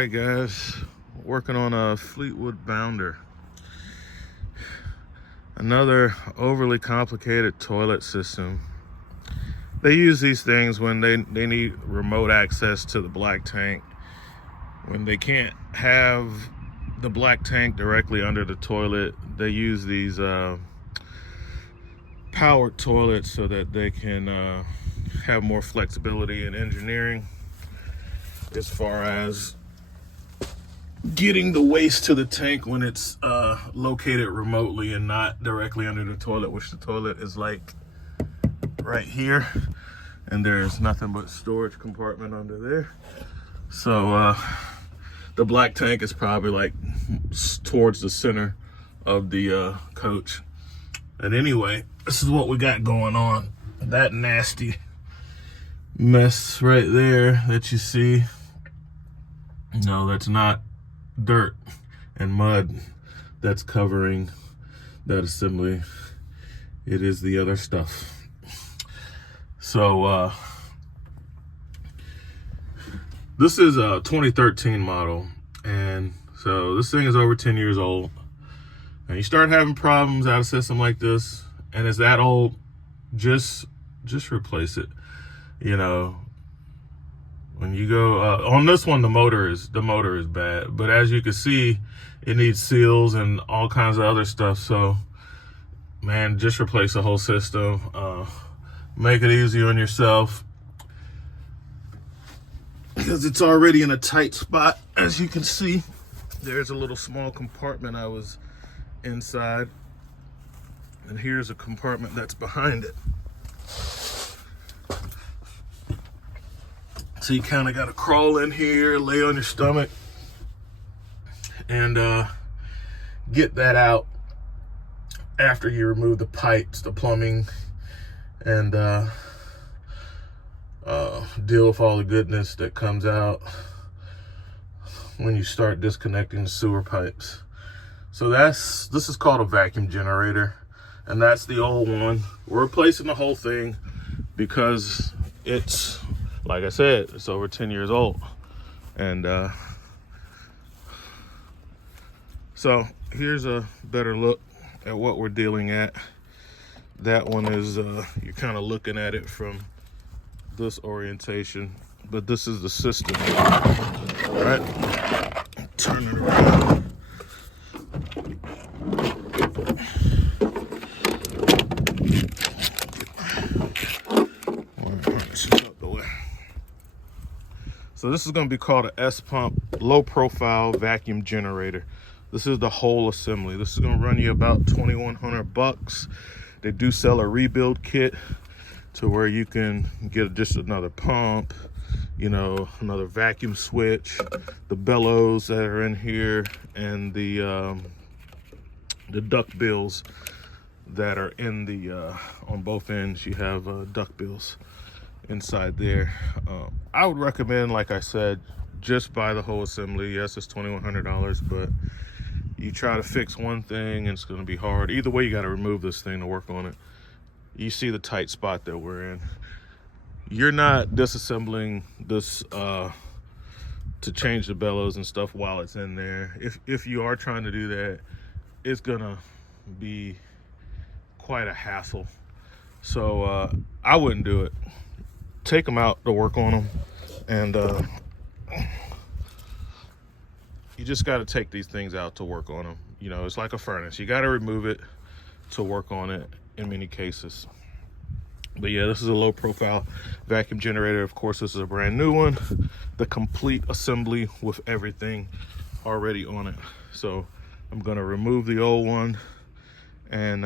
right, guys, working on a Fleetwood bounder. Another overly complicated toilet system. They use these things when they need remote access to the black tank. When they can't have the black tank directly under the toilet, they use these powered toilets so that they can have more flexibility in engineering as far as getting the waste to the tank when it's located remotely and not directly under the toilet, which the toilet is like right here, and there's nothing but storage compartment under there. So the black tank is probably like towards the center of the coach. And anyway, this is what we got going on. That nasty mess right there that you see, no, that's not dirt and mud that's covering that assembly. It is the other stuff. So this is a 2013 model, and so this thing is over 10 years old. And you start having problems out of a system like this, and it's that old, just replace it. You know, when you go on this one, the motor is bad, but as you can see, it needs seals and all kinds of other stuff. So man, just replace the whole system. Make it easy on yourself, because it's already in a tight spot. As you can see, there's a little small compartment I was inside, and here's a compartment that's behind it. So you kind of got to crawl in here, lay on your stomach, and get that out after you remove the pipes, the plumbing, and deal with all the goodness that comes out when you start disconnecting the sewer pipes. So this is called a vacuum generator, and that's the old one. We're replacing the whole thing because it's, like I said, it's over 10 years old. And so here's a better look at what we're dealing at. That one is, you're kind of looking at it from this orientation, but this is the system. All right, turn it around. So this is going to be called an S-pump low profile vacuum generator. This is the whole assembly. This is going to run you about $2,100. They do sell a rebuild kit to where you can get just another pump, you know, another vacuum switch, the bellows that are in here, and the duct bills that are in the on both ends. You have duct bills inside there. I would recommend, like I said, just buy the whole assembly. Yes, it's $2,100, but you try to fix one thing and it's going to be hard. Either way, you got to remove this thing to work on it. You see the tight spot that we're in. You're not disassembling this to change the bellows and stuff while it's in there. If you are trying to do that, it's gonna be quite a hassle. So I wouldn't do it. Take them out to work on them, and you just got to take these things out to work on them. You know, it's like a furnace. You got to remove it to work on it in many cases. But yeah, this is a low profile vacuum generator. Of course, this is a brand new one, the complete assembly with everything already on it. So I'm going to remove the old one and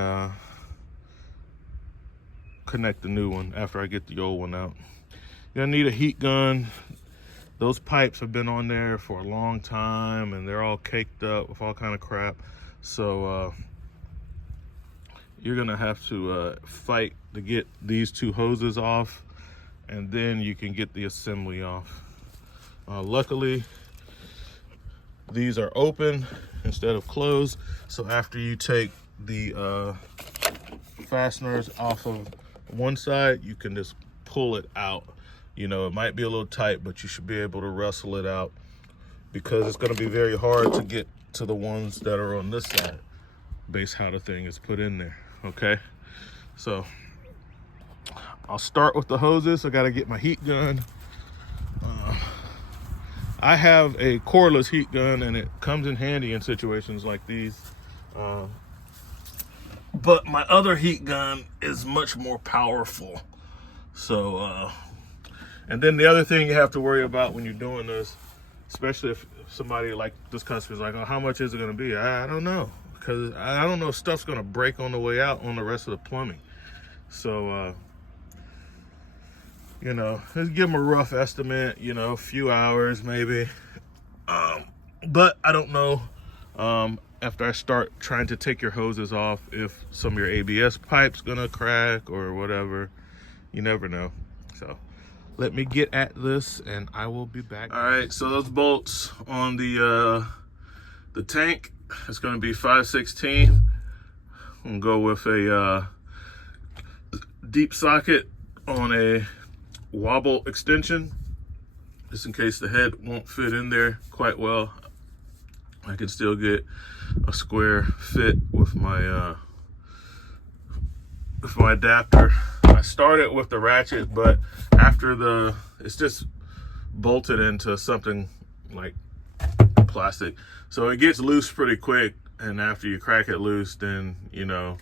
connect the new one after I get the old one out. You're gonna need a heat gun. Those pipes have been on there for a long time and they're all caked up with all kind of crap. So you're gonna have to fight to get these two hoses off, and then you can get the assembly off. Luckily, these are open instead of closed. So after you take the fasteners off of one side, you can just pull it out. You know, it might be a little tight, but you should be able to wrestle it out because it's going to be very hard to get to the ones that are on this side based how the thing is put in there. Okay, so I'll start with the hoses. I got to get my heat gun. I have a cordless heat gun, and it comes in handy in situations like these. But my other heat gun is much more powerful. So, and then the other thing you have to worry about when you're doing this, especially if somebody like this customer is like, oh, how much is it going to be? I don't know, because I don't know if stuff's going to break on the way out on the rest of the plumbing. So, you know, let's give them a rough estimate, you know, a few hours maybe. But I don't know, after I start trying to take your hoses off, if some of your ABS pipe's gonna crack or whatever. You never know. So let me get at this and I will be back. All right, so those bolts on the tank, it's gonna be 5/16. I'm gonna go with a deep socket on a wobble extension, just in case the head won't fit in there quite well. I can still get a square fit with my adapter. I started with the ratchet, but after it's just bolted into something like plastic, so it gets loose pretty quick. And after you crack it loose, then you know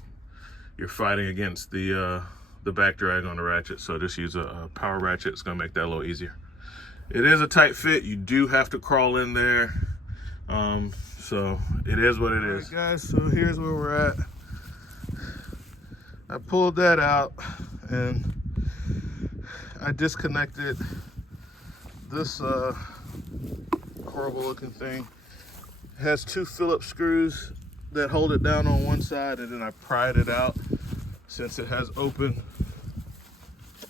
you're fighting against the back drag on the ratchet. So just use a power ratchet. It's gonna make that a little easier. It is a tight fit. You do have to crawl in there. So it is what it is. All right, guys, so here's where we're at. I pulled that out and I disconnected this horrible looking thing. It has 2 Phillips screws that hold it down on one side, and then I pried it out since it has open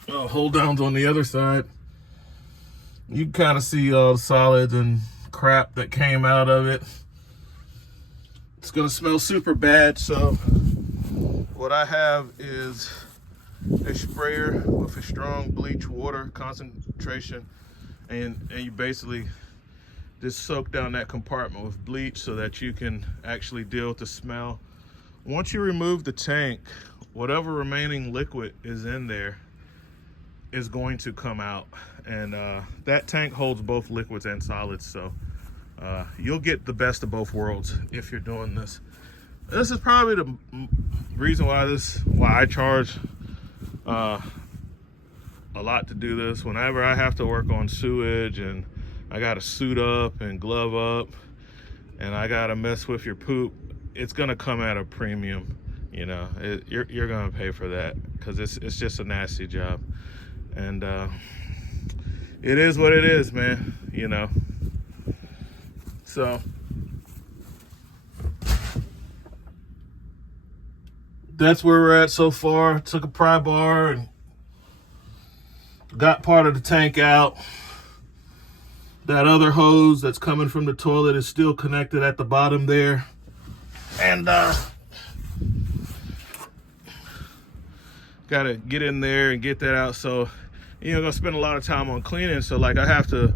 hold downs on the other side. You can kind of see all the solids and crap that came out of it. It's gonna smell super bad, so what I have is a sprayer with a strong bleach water concentration, and you basically just soak down that compartment with bleach so that you can actually deal with the smell. Once you remove the tank, whatever remaining liquid is in there is going to come out, and that tank holds both liquids and solids, so you'll get the best of both worlds if you're doing this. This is probably the reason why I charge a lot to do this. Whenever I have to work on sewage and I gotta suit up and glove up and I gotta mess with your poop, it's gonna come at a premium. You know, you're gonna pay for that because it's just a nasty job. And it is what it is, man, you know. So that's where we're at so far. Took a pry bar and got part of the tank out. That other hose that's coming from the toilet is still connected at the bottom there. And gotta get in there and get that out. So, you know, gonna spend a lot of time on cleaning. So like I have to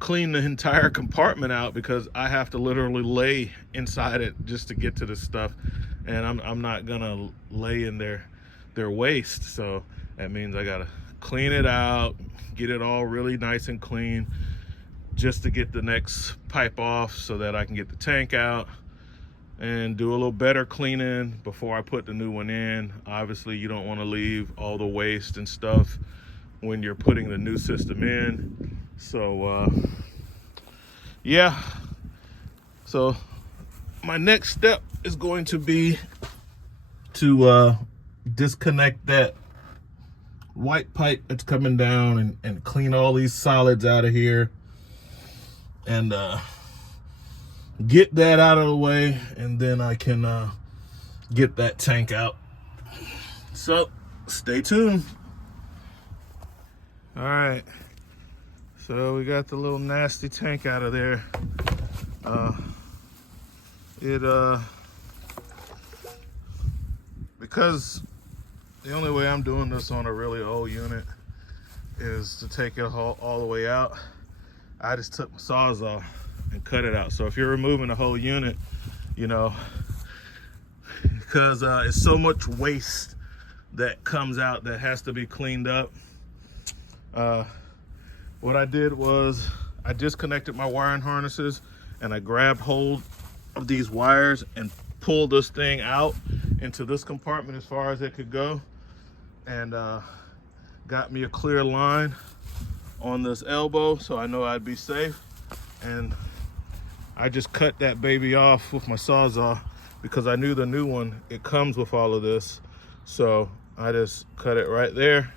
clean the entire compartment out because I have to literally lay inside it just to get to this stuff. And I'm not gonna lay in their waste. So that means I gotta clean it out, get it all really nice and clean just to get the next pipe off so that I can get the tank out and do a little better cleaning before I put the new one in. Obviously, you don't want to leave all the waste and stuff when you're putting the new system in. So yeah, so my next step is going to be to disconnect that white pipe that's coming down and clean all these solids out of here and get that out of the way, and then I can get that tank out. So stay tuned. All right, so we got the little nasty tank out of there. Because the only way I'm doing this on a really old unit is to take it all the way out. I just took my Sawzall and cut it out. So if you're removing the whole unit, you know, because it's so much waste that comes out that has to be cleaned up. What I did was I disconnected my wiring harnesses and I grabbed hold of these wires and pulled this thing out into this compartment as far as it could go, and got me a clear line on this elbow so I know I'd be safe. And I just cut that baby off with my Sawzall because I knew the new one, it comes with all of this. So I just cut it right there,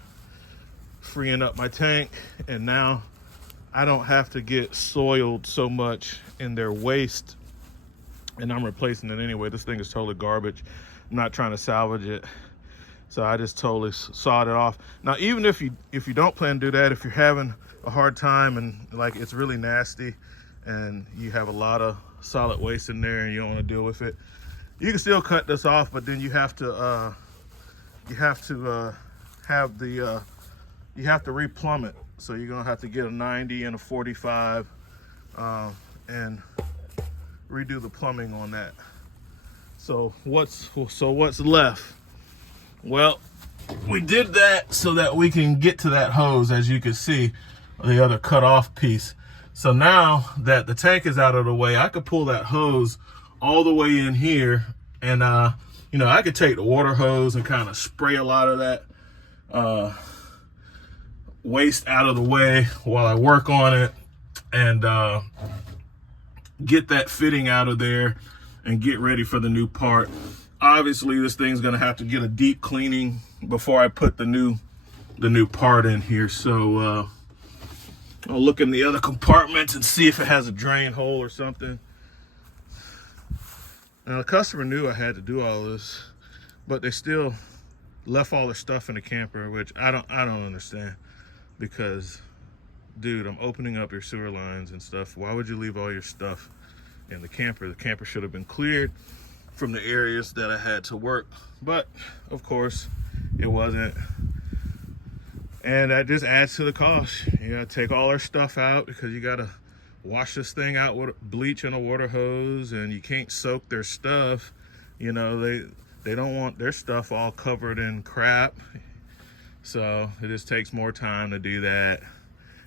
freeing up my tank, and now I don't have to get soiled so much in their waste. And I'm replacing it anyway. This thing is totally garbage. I'm not trying to salvage it. So I just totally sawed it off. Now, even if you don't plan to do that, if you're having a hard time and like it's really nasty and you have a lot of solid waste in there and you don't want to deal with it, you can still cut this off, but then you have to replumb it. So you're gonna have to get a 90 and a 45 and redo the plumbing on that. So what's left? Well, we did that so that we can get to that hose, as you can see, the other cut off piece. So now that the tank is out of the way, I could pull that hose all the way in here, and you know, I could take the water hose and kind of spray a lot of that waste out of the way while I work on it, and get that fitting out of there and get ready for the new part. Obviously, this thing's gonna have to get a deep cleaning before I put the new part in here. So I'll look in the other compartments and see if it has a drain hole or something. Now, the customer knew I had to do all this, but they still left all their stuff in the camper, which I don't understand. Because, dude, I'm opening up your sewer lines and stuff. Why would you leave all your stuff in the camper? The camper should have been cleared from the areas that I had to work, but of course it wasn't. And that just adds to the cost. You gotta take all our stuff out because you gotta wash this thing out with bleach and a water hose, and you can't soak their stuff. You know, they don't want their stuff all covered in crap. So it just takes more time to do that.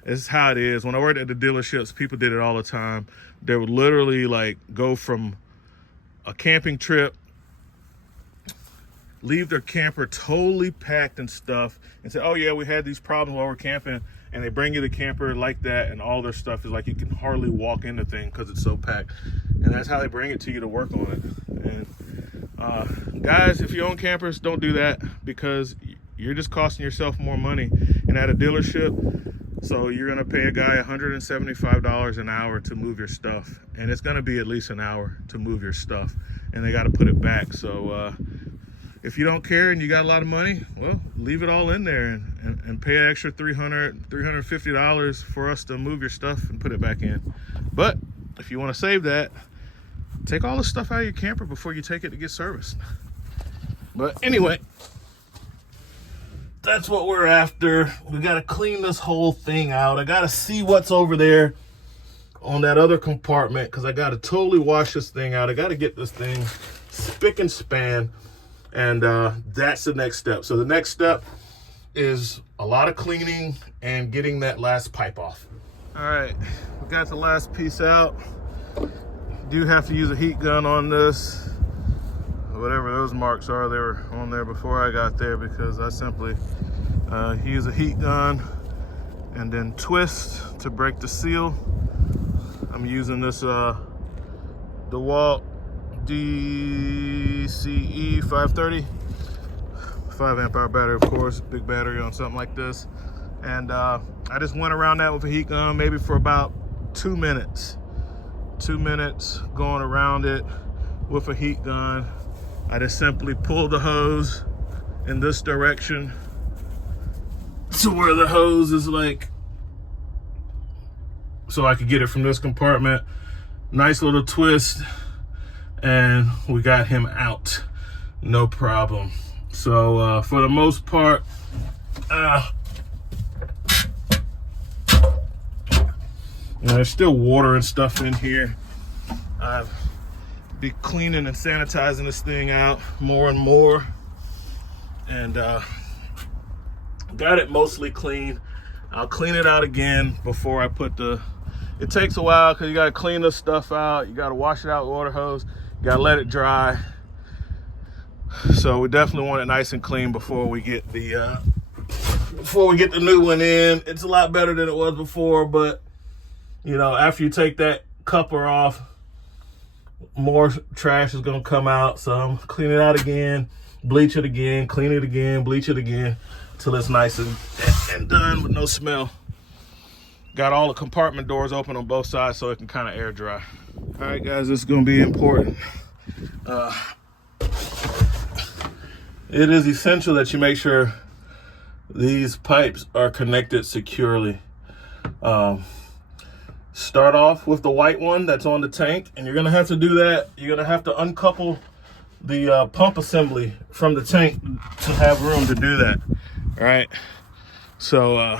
This is how it is. When I worked at the dealerships, people did it all the time. They would literally like go from a camping trip, leave their camper totally packed and stuff, and say, oh yeah, we had these problems while we're camping, and they bring you the camper like that, and all their stuff is like you can hardly walk in the thing because it's so packed. And that's how they bring it to you to work on it. And guys, if you own campers, don't do that, because you're just costing yourself more money. And at a dealership, so you're gonna pay a guy $175 an hour to move your stuff, and it's gonna be at least an hour to move your stuff, and they got to put it back. So if you don't care and you got a lot of money, well, leave it all in there and pay an extra $350 for us to move your stuff and put it back in. But if you want to save that, take all the stuff out of your camper before you take it to get serviced. But anyway, that's what we're after. We got to clean this whole thing out. I got to see what's over there on that other compartment, because I got to totally wash this thing out. I got to get this thing spick and span, and that's the next step. So the next step is a lot of cleaning and getting that last pipe off. All right, we got the last piece out. Do have to use a heat gun on this. Whatever those marks are, they were on there before I got there, because I simply use a heat gun and then twist to break the seal. I'm using this DeWalt DCE 530, 5 amp hour battery, of course, big battery on something like this. And I just went around that with a heat gun maybe for about 2 minutes. 2 minutes going around it with a heat gun. I just simply pull the hose in this direction to where the hose is like, so I could get it from this compartment. Nice little twist, and we got him out, no problem. So for the most part, You know, there's still water and stuff in here. I'll be cleaning and sanitizing this thing out more and more. And got it mostly clean. I'll clean it out again before I put the, it takes a while because you got to clean this stuff out. You got to wash it out with water hose. You got to let it dry. So we definitely want it nice and clean before we get the new one in. It's a lot better than it was before, but you know, after you take that coupler off, more trash is gonna come out. So I'm clean it out again, bleach it again, clean it again, bleach it again, till it's nice and done with no smell. Got all the compartment doors open on both sides so it can kind of air dry. All right, guys, this is gonna be important. It is essential that you make sure these pipes are connected securely. Start off with the white one that's on the tank, and you're gonna have to do that. You're gonna have to uncouple the pump assembly from the tank to have room to do that. All right. So,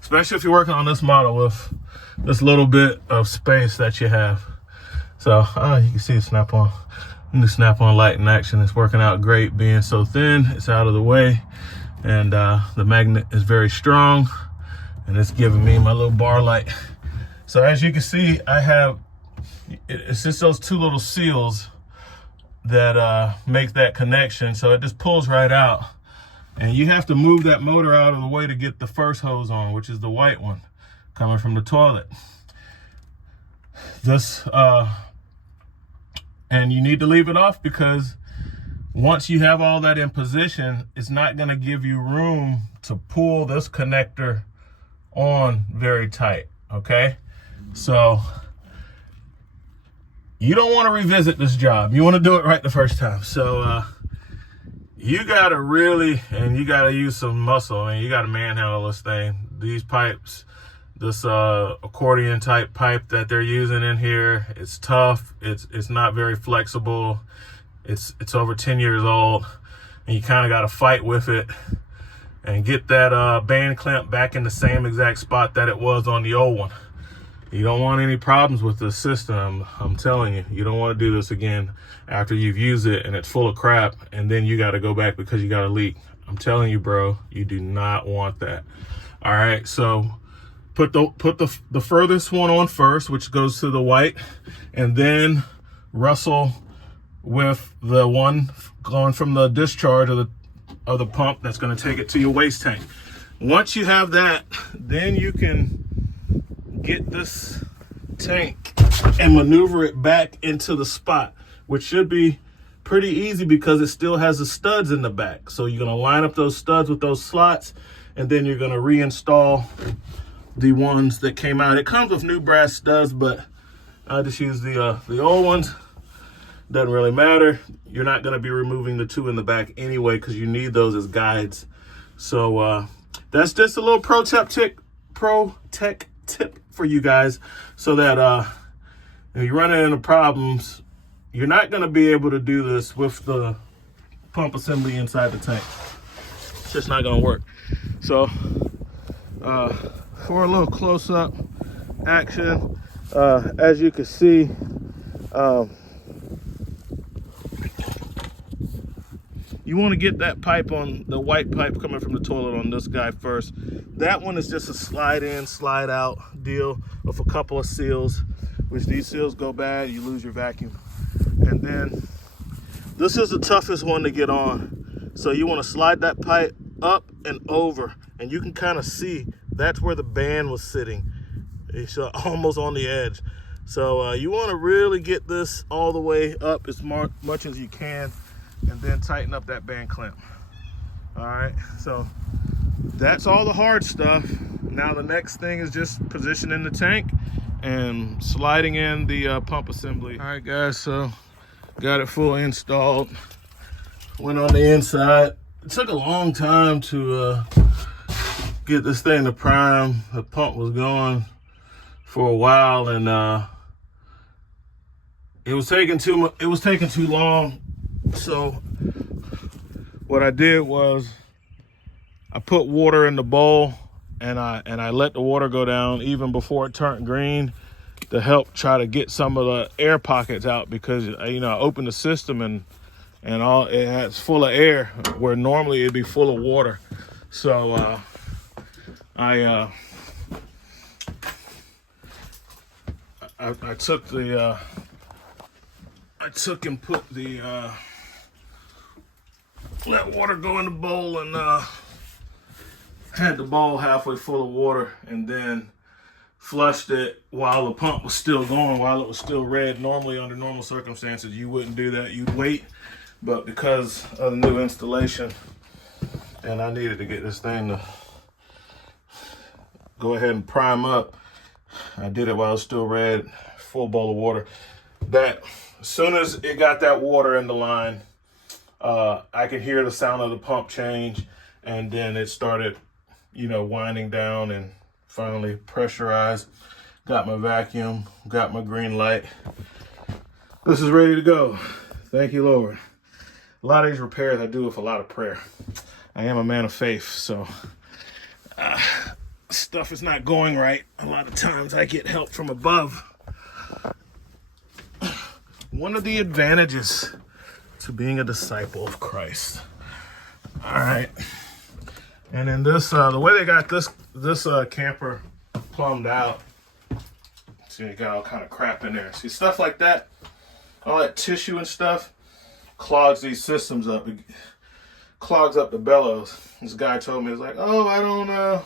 especially if you're working on this model with this little bit of space that you have. So, you can see the snap-on. The snap-on light in action. It's working out great, being so thin. It's out of the way, and the magnet is very strong, and it's giving me my little bar light. So as you can see, I have, it's just those two little seals that make that connection. So it just pulls right out, and you have to move that motor out of the way to get the first hose on, which is the white one coming from the toilet. And you need to leave it off, because once you have all that in position, it's not going to give you room to pull this connector on very tight. Okay, so you don't want to revisit this job. You want to do it right the first time. So you got to really, and you got to use some muscle. I mean, you got to manhandle this thing. These pipes, this accordion type pipe that they're using in here, it's tough. It's not very flexible. It's over 10 years old, and you kind of got to fight with it and get that band clamp back in the same exact spot that it was on the old one. You don't want any problems with this system. I'm telling you, you don't want to do this again after you've used it and it's full of crap, and then you got to go back because you got a leak. I'm telling you, bro, you do not want that. All right, so put the furthest one on first, which goes to the white, and then wrestle with the one going from the discharge of the pump that's going to take it to your waste tank. Once you have that, then you can get this tank and maneuver it back into the spot, which should be pretty easy because it still has the studs in the back. So you're going to line up those studs with those slots, and then you're going to reinstall the ones that came out. It comes with new brass studs, but I just use the old ones. Doesn't really matter. You're not going to be removing the two in the back anyway, because you need those as guides. So that's just a little pro tech tip for you guys, so that if you're running into problems, you're not going to be able to do this with the pump assembly inside the tank. It's just not going to work. So for a little close-up action, as you can see, you want to get that pipe on, the white pipe coming from the toilet, on this guy first. That one is just a slide in, slide out deal with a couple of seals, which these seals go bad, you lose your vacuum. And then this is the toughest one to get on. So you want to slide that pipe up and over, and you can kind of see that's where the band was sitting. It's almost on the edge. So you want to really get this all the way up as much as you can, and then tighten up that band clamp. All right, so that's all the hard stuff. Now the next thing is just positioning the tank and sliding in the pump assembly. All right, guys, so got it fully installed. Went on the inside. It took a long time to get this thing to prime. The pump was going for a while, and it was taking too long. So what I did was I put water in the bowl and I let the water go down even before it turned green to help try to get some of the air pockets out, because I opened the system and all it's full of air where normally it'd be full of water. So I took and put the let water go in the bowl, and had the bowl halfway full of water, and then flushed it while the pump was still going, while it was still red. Normally, under normal circumstances, you wouldn't do that. You'd wait, but because of the new installation, and I needed to get this thing to go ahead and prime up, I did it while it was still red, full bowl of water. That as soon as it got that water in the line, I could hear the sound of the pump change, and then it started, winding down and finally pressurized. Got my vacuum, got my green light. This is ready to go. Thank you, Lord. A lot of these repairs I do with a lot of prayer. I am a man of faith, so stuff is not going right. A lot of times I get help from above. One of the advantages to being a disciple of Christ. All right. And then this, the way they got this camper plumbed out, see, you got all kind of crap in there. See, stuff like that, all that tissue and stuff, clogs these systems up. It clogs up the bellows. This guy told me, it's like, oh,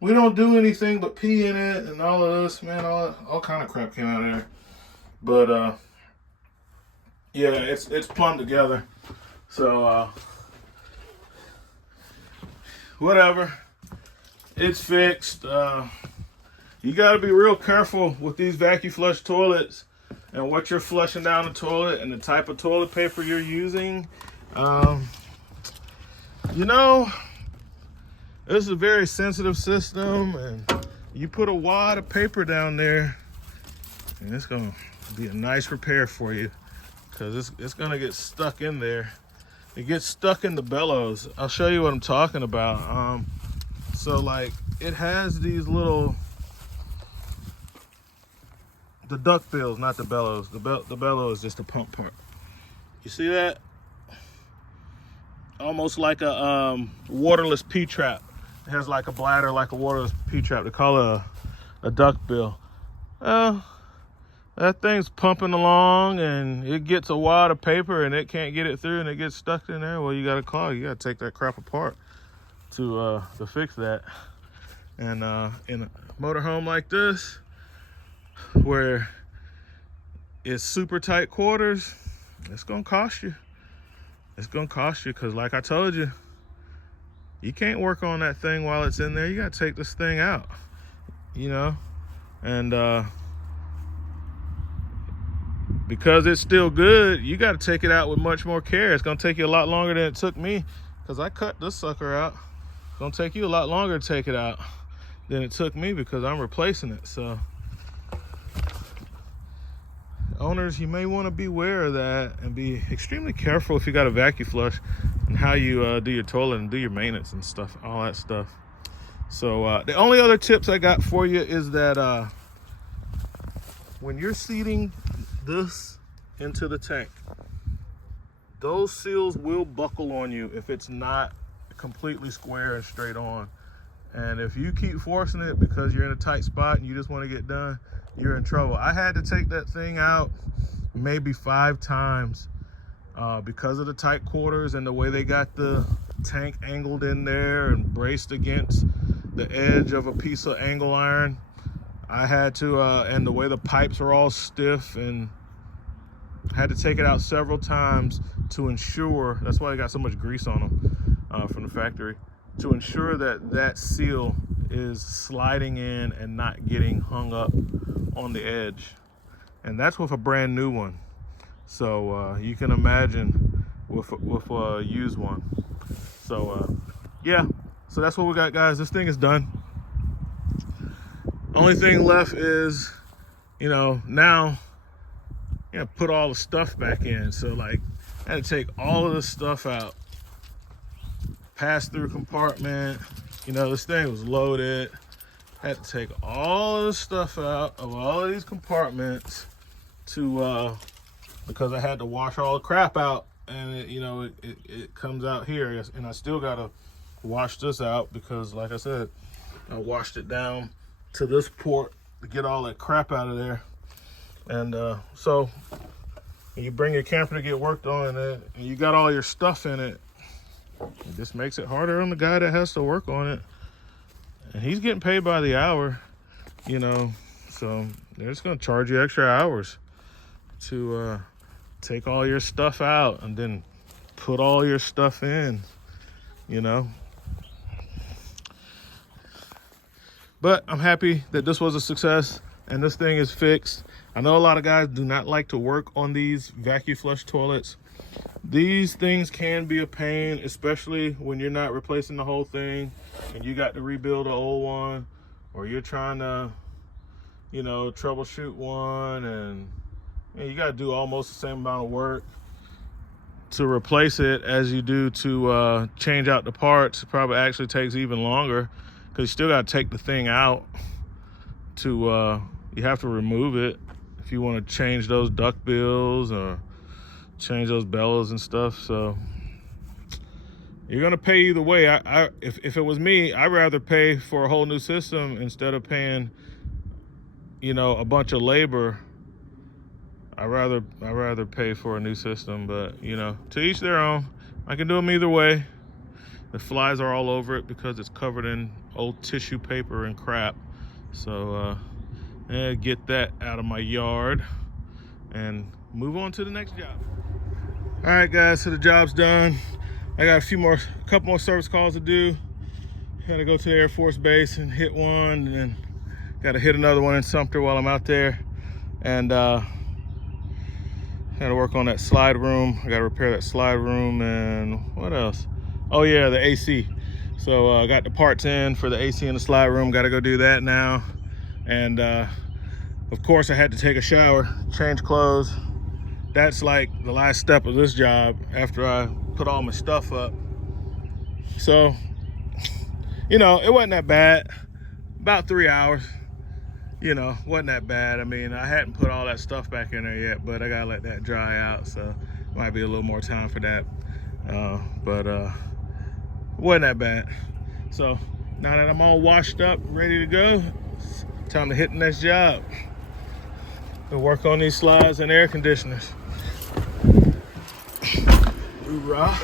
we don't do anything but pee in it and all of this, man, all kind of crap came out of there. But, yeah, it's plumbed together. So, whatever, it's fixed. You got to be real careful with these Vaccu-Flush toilets and what you're flushing down the toilet and the type of toilet paper you're using. This is a very sensitive system, and you put a wad of paper down there, and it's gonna be a nice repair for you, because it's gonna get stuck in there. It gets stuck in the bellows. I'll show you what I'm talking about. So like, it has these little, the duck bills, not the bellows. The bellow is just the pump part. You see that? Almost like a waterless P-trap. It has like a bladder, like a waterless P-trap. They call it a duck bill. That thing's pumping along, and it gets a wad of paper, and it can't get it through, and it gets stuck in there. Well, you got to call. You got to take that crap apart to fix that. And in a motorhome like this, where it's super tight quarters, it's gonna cost you. It's gonna cost you, because like I told you, you can't work on that thing while it's in there. You gotta take this thing out, and because it's still good, you got to take it out with much more care. It's going to take you a lot longer than it took me, because I cut this sucker out. It's going to take you a lot longer to take it out than it took me, because I'm replacing it. So owners, you may want to be aware of that and be extremely careful if you got a Vaccu-Flush and how you do your toilet and do your maintenance and stuff, all that stuff. So the only other tips I got for you is that when you're seating this into the tank, those seals will buckle on you if it's not completely square and straight on. And if you keep forcing it because you're in a tight spot and you just want to get done, you're in trouble. I had to take that thing out maybe 5 times because of the tight quarters and the way they got the tank angled in there and braced against the edge of a piece of angle iron. I had to, and the way the pipes are all stiff, and I had to take it out several times to ensure, that's why I got so much grease on them from the factory, to ensure that that seal is sliding in and not getting hung up on the edge. And that's with a brand new one. So you can imagine with a used one. So yeah, so that's what we got, guys. This thing is done. Only thing left is, now, put all the stuff back in. So like, I had to take all of the stuff out, pass through compartment, You know, this thing was loaded. Had to take all the stuff out of all of these compartments to because I had to wash all the crap out, and it comes out here, and I still gotta wash this out because, like I said, I washed it down to this port to get all that crap out of there. And so when you bring your camper to get worked on it and you got all your stuff in it, it just makes it harder on the guy that has to work on it. And he's getting paid by the hour, you know, so they're just gonna charge you extra hours to take all your stuff out and then put all your stuff in, you know. But I'm happy that this was a success and this thing is fixed. I know a lot of guys do not like to work on these Vaccu-Flush toilets. These things can be a pain, especially when you're not replacing the whole thing and you got to rebuild an old one, or you're trying to, you know, troubleshoot one, and you got to do almost the same amount of work to replace it as you do to change out the parts. It probably actually takes even longer because you still got to take the thing out to, you have to remove it if you want to change those duct bills or change those bellows and stuff. So you're gonna pay either way. If it was me, I'd rather pay for a whole new system instead of paying, you know, a bunch of labor. I'd rather pay for a new system, but you know, to each their own. I can do them either way. The flies are all over it because it's covered in old tissue paper and crap. So get that out of my yard and move on to the next job. All right, guys, so the job's done. I got a couple more service calls to do. Gotta go to the Air Force Base and hit one, and then gotta hit another one in Sumter while I'm out there. And gotta work on that slide room. I gotta repair that slide room, and what else? Oh yeah, the AC. So I got the parts in for the AC in the slide room. Gotta go do that now. And of course I had to take a shower, change clothes. That's like the last step of this job after I put all my stuff up. So, you know, it wasn't that bad. About 3 hours, you know, wasn't that bad. I mean, I hadn't put all that stuff back in there yet, but I gotta let that dry out. So might be a little more time for that. But it wasn't that bad. So now that I'm all washed up, ready to go, it's time to hit the next job. To work on these slides and air conditioners. Hoorah.